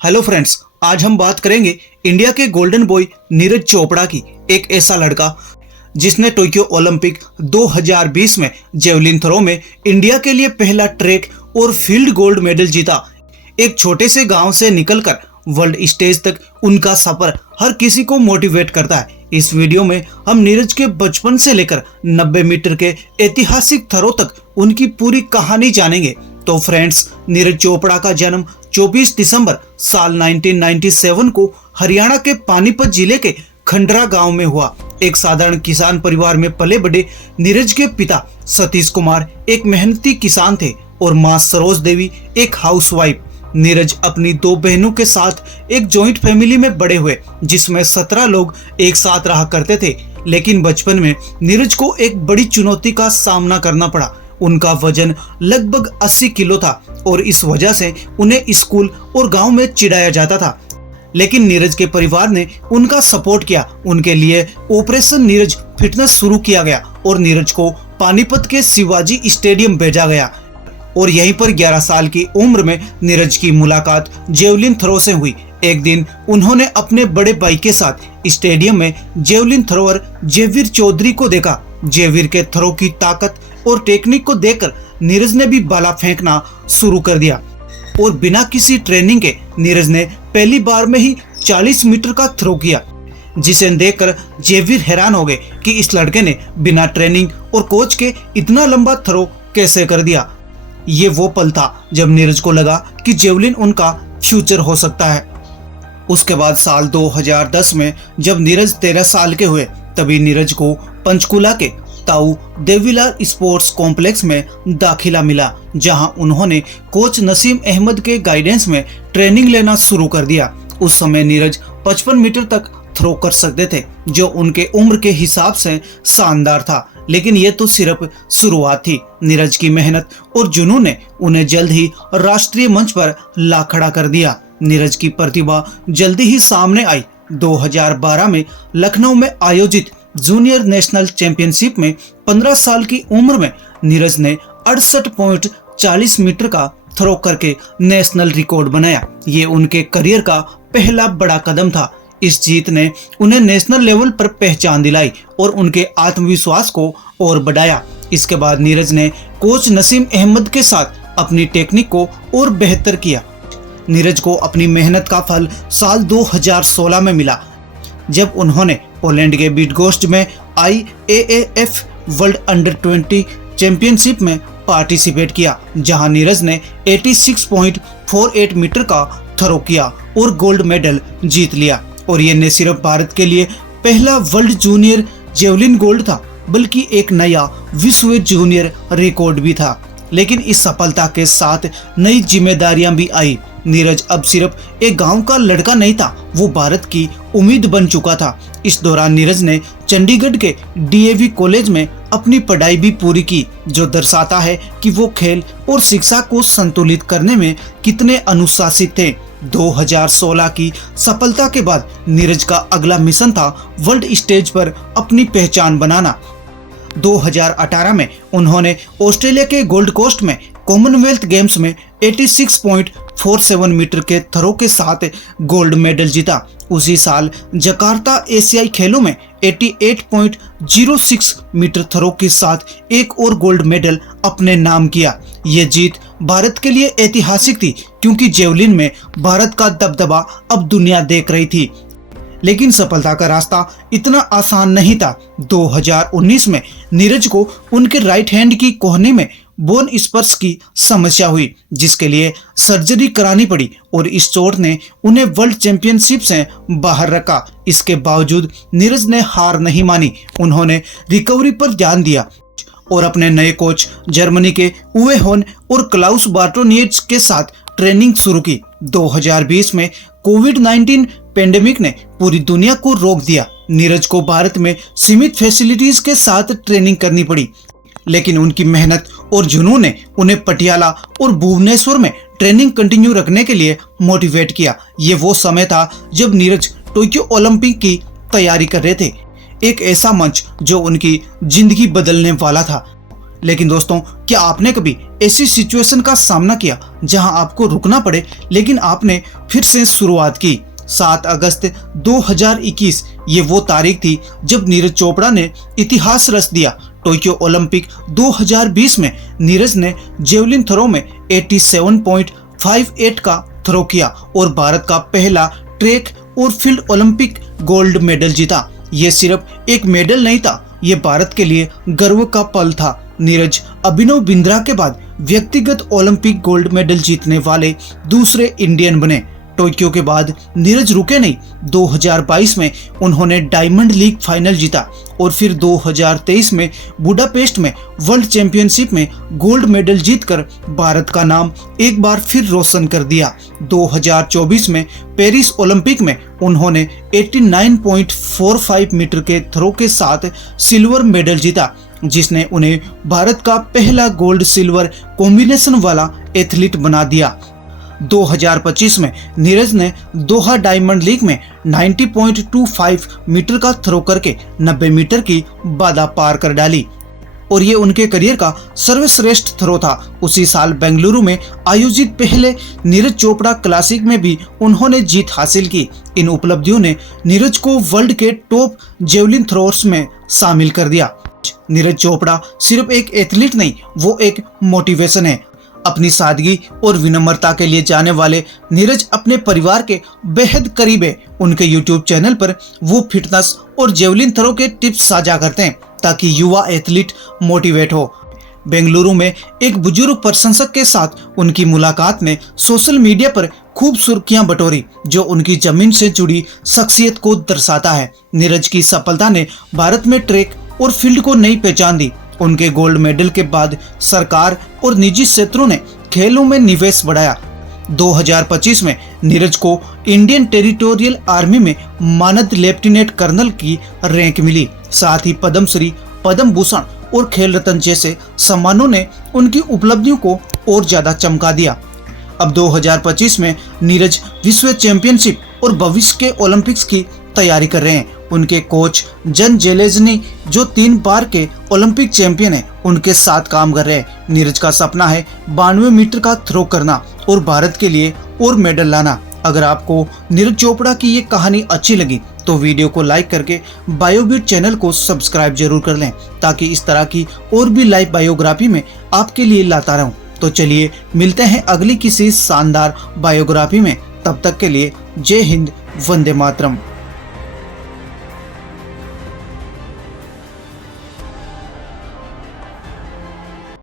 Hello friends, आज हम बात करेंगे इंडिया के गोल्डन बॉय नीरज चोपड़ा की। एक ऐसा लड़का जिसने टोक्यो ओलंपिक 2020 में जेवलिन थ्रो में इंडिया के लिए पहला ट्रैक और फील्ड गोल्ड मेडल जीता। एक छोटे से गांव से निकलकर वर्ल्ड स्टेज तक उनका सफर हर किसी को मोटिवेट करता है। इस वीडियो में हम नीरज के बचपन से लेकर 90 मीटर के ऐतिहासिक थ्रो तक उनकी पूरी कहानी जानेंगे। तो फ्रेंड्स, नीरज चोपड़ा का जन्म 24 दिसंबर साल 1997 को हरियाणा के पानीपत जिले के खंडरा गांव में हुआ। एक साधारण किसान परिवार में पले बड़े नीरज के पिता सतीश कुमार एक मेहनती किसान थे और मां सरोज देवी एक हाउसवाइफ। नीरज अपनी दो बहनों के साथ एक जॉइंट फैमिली में बड़े हुए, जिसमें 17 लोग एक साथ रहा करते थे। लेकिन बचपन में नीरज को एक बड़ी चुनौती का सामना करना पड़ा। उनका वजन लगभग 80 किलो था और इस वजह से उन्हें स्कूल और गांव में चिढ़ाया जाता था। लेकिन नीरज के परिवार ने उनका सपोर्ट किया। उनके लिए ऑपरेशन नीरज फिटनेस शुरू किया गया और नीरज को पानीपत के शिवाजी स्टेडियम भेजा गया। और यहीं पर 11 साल की उम्र में नीरज की मुलाकात जेवलिन थ्रो से हुई। एक दिन उन्होंने अपने बड़े भाई के साथ स्टेडियम में जेवलिन थ्रोअर जयवीर चौधरी को देखा। जयवीर के थ्रो की ताकत और टेक्निक को देखकर नीरज ने भी भाला फेंकना शुरू कर दिया और बिना किसी ट्रेनिंग के नीरज ने पहली बार में ही 40 मीटर का थ्रो किया, जिसे देखकर जयवीर हैरान हो गए कि इस लड़के ने बिना ट्रेनिंग और कोच के इतना लंबा थ्रो कैसे कर दिया। ये वो पल था जब नीरज को लगा कि जेवलिन उनका फ्यूचर हो सकता है। उसके बाद साल 2010 में जब नीरज 13 साल के हुए, तभी नीरज को पंचकुला के ताऊ देवीलाल स्पोर्ट्स कॉम्प्लेक्स में दाखिला मिला, जहां उन्होंने कोच नसीम अहमद के गाइडेंस में ट्रेनिंग लेना शुरू कर दिया। उस समय नीरज 55 मीटर तक थ्रो कर सकते थे, जो उनके उम्र के हिसाब से शानदार था। लेकिन ये तो सिर्फ शुरुआत थी। नीरज की मेहनत और जुनून ने उन्हें जल्द ही राष्ट्रीय मंच पर ला खड़ा कर दिया। नीरज की प्रतिभा जल्दी ही सामने आई। 2012 में लखनऊ में आयोजित जूनियर नेशनल चैंपियनशिप में 15 साल की उम्र में नीरज ने 68.40 मीटर का थ्रो करके नेशनल रिकॉर्ड बनाया। ये उनके करियर का पहला बड़ा कदम था। इस जीत ने उन्हें नेशनल लेवल पर पहचान दिलाई और उनके आत्मविश्वास को और बढ़ाया। इसके बाद नीरज ने कोच नसीम अहमद के साथ अपनी टेक्निक को और बेहतर किया। नीरज को अपनी मेहनत का फल साल 2016 में मिला, जब उन्होंने पोलैंड के बिडगोस्ट में IAAF वर्ल्ड अंडर 20 चैंपियनशिप में पार्टिसिपेट किया, जहां नीरज ने 86.48 मीटर का थ्रो किया और गोल्ड मेडल जीत लिया। और ये न सिर्फ भारत के लिए पहला वर्ल्ड जूनियर जेवलिन गोल्ड था, बल्कि एक नया विश्व जूनियर रिकॉर्ड भी था। लेकिन इस सफलता के साथ नई जिम्मेदारियां भी आई। नीरज अब सिर्फ एक गांव का लड़का नहीं था, वो भारत की उम्मीद बन चुका था। इस दौरान नीरज ने चंडीगढ़ के DAV कॉलेज में अपनी पढ़ाई भी पूरी की, जो दर्शाता है कि वो खेल और शिक्षा को संतुलित करने में कितने अनुशासित थे। 2016 की सफलता के बाद नीरज का अगला मिशन था वर्ल्ड स्टेज पर अपनी पहचान बनाना। 2018 में उन्होंने ऑस्ट्रेलिया के गोल्ड कोस्ट में कॉमनवेल्थ गेम्स में 86.47 मीटर के थ्रो के साथ गोल्ड मेडल जीता। उसी साल जकार्ता एशियाई खेलों में 88.06 मीटर थ्रो के साथ एक और गोल्ड मेडल अपने नाम किया। ये जीत भारत के लिए ऐतिहासिक थी, क्योंकि जेवलिन में भारत का दबदबा अब दुनिया देख रही थी। लेकिन सफलता का रास्ता इतना आसान नहीं था। 2019 में नीरज को उनके राइट हैंड की कोहनी में बोन स्पर्श की समस्या हुई, जिसके लिए सर्जरी करानी पड़ी और इस चोट ने उन्हें वर्ल्ड चैंपियनशिप से बाहर रखा। इसके बावजूद नीरज ने हार नहीं मानी। उन्होंने रिकवरी पर ध्यान दिया और अपने नए कोच जर्मनी के उवे होन और क्लाउस बार्टोनिएट्स के साथ ट्रेनिंग शुरू की। 2020 में कोविड-19 पेंडेमिक ने पूरी दुनिया को रोक दिया। नीरज को भारत में सीमित फैसिलिटीज के साथ ट्रेनिंग करनी पड़ी, लेकिन उनकी मेहनत और जुनून ने उन्हें पटियाला और भुवनेश्वर में ट्रेनिंग कंटिन्यू रखने के लिए मोटिवेट किया। ये वो समय था जब नीरज टोक्यो ओलंपिक की तैयारी कर रहे थे, एक ऐसा मंच जो उनकी जिंदगी बदलने वाला था। लेकिन दोस्तों, क्या आपने कभी ऐसी सिचुएशन का सामना किया जहां आपको रुकना पड़े लेकिन आपने फिर से शुरुआत की? 7 अगस्त 2021 ये वो तारीख थी जब नीरज चोपड़ा ने इतिहास रच दिया। टोक्यो ओलंपिक 2020 में नीरज ने जेवलिन थ्रो में 87.58 का थ्रो किया और भारत का पहला ट्रैक और फील्ड ओलंपिक गोल्ड मेडल जीता। ये सिर्फ एक मेडल नहीं था, ये भारत के लिए गर्व का पल था। नीरज अभिनव बिंद्रा के बाद व्यक्तिगत ओलंपिक गोल्ड मेडल जीतने वाले दूसरे इंडियन बने। टोक्यो के बाद नीरज रुके नहीं। 2022 में उन्होंने डायमंड लीग फाइनल जीता और फिर 2023 में बुडापेस्ट में वर्ल्ड चैंपियनशिप में गोल्ड मेडल जीतकर भारत का नाम एक बार फिर रोशन कर दिया। 2024 में पेरिस ओलंपिक में उन्होंने 89.45 मीटर के थ्रो के साथ सिल्वर मेडल जीता, जिसने उन्हें भारत का पहला गोल्ड सिल्वर कॉम्बिनेशन वाला एथलीट बना दिया। 2025 में नीरज ने दोहा डायमंड लीग में 90.25 मीटर का थ्रो करके 90 मीटर की बाधा पार कर डाली और ये उनके करियर का सर्वश्रेष्ठ थ्रो था। उसी साल बेंगलुरु में आयोजित पहले नीरज चोपड़ा क्लासिक में भी उन्होंने जीत हासिल की। इन उपलब्धियों ने नीरज को वर्ल्ड के टॉप जेवलिन थ्रोअर्स में शामिल कर दिया। नीरज चोपड़ा सिर्फ एक एथलीट नहीं, वो एक मोटिवेशन है। अपनी सादगी और विनम्रता के लिए जाने वाले नीरज अपने परिवार के बेहद करीब है। उनके YouTube चैनल पर वो फिटनेस और जेवलिन थ्रो के टिप्स साझा करते हैं ताकि युवा एथलीट मोटिवेट हो। बेंगलुरु में एक बुजुर्ग प्रशंसक के साथ उनकी मुलाकात ने सोशल मीडिया पर खूब सुर्खियां बटोरी, जो उनकी जमीन से जुड़ी शख्सियत को दर्शाता है। नीरज की सफलता ने भारत में ट्रैक और फील्ड को नई पहचान दी। उनके गोल्ड मेडल के बाद सरकार और निजी क्षेत्रों ने खेलों में निवेश बढ़ाया। 2025 में नीरज को इंडियन टेरिटोरियल आर्मी में मानद लेफ्टिनेंट कर्नल की रैंक मिली। साथ ही पद्मश्री, पद्म भूषण और खेल रत्न जैसे सम्मानों ने उनकी उपलब्धियों को और ज्यादा चमका दिया। अब 2025 में नीरज विश्व चैंपियनशिप और भविष्य के ओलंपिक्स की तैयारी कर रहे हैं। उनके कोच जन जेलेजनी, जो 3 बार के ओलंपिक चैंपियन हैं, उनके साथ काम कर रहे हैं। नीरज का सपना है 92 मीटर का थ्रो करना और भारत के लिए और मेडल लाना। अगर आपको नीरज चोपड़ा की ये कहानी अच्छी लगी तो वीडियो को लाइक करके बायोबिट चैनल को सब्सक्राइब जरूर कर लें, ताकि इस तरह की और भी लाइव बायोग्राफी में आपके लिए लाता रहूं। तो चलिए मिलते हैं अगली किसी शानदार बायोग्राफी में। तब तक के लिए जय हिंद, वंदे मातरम।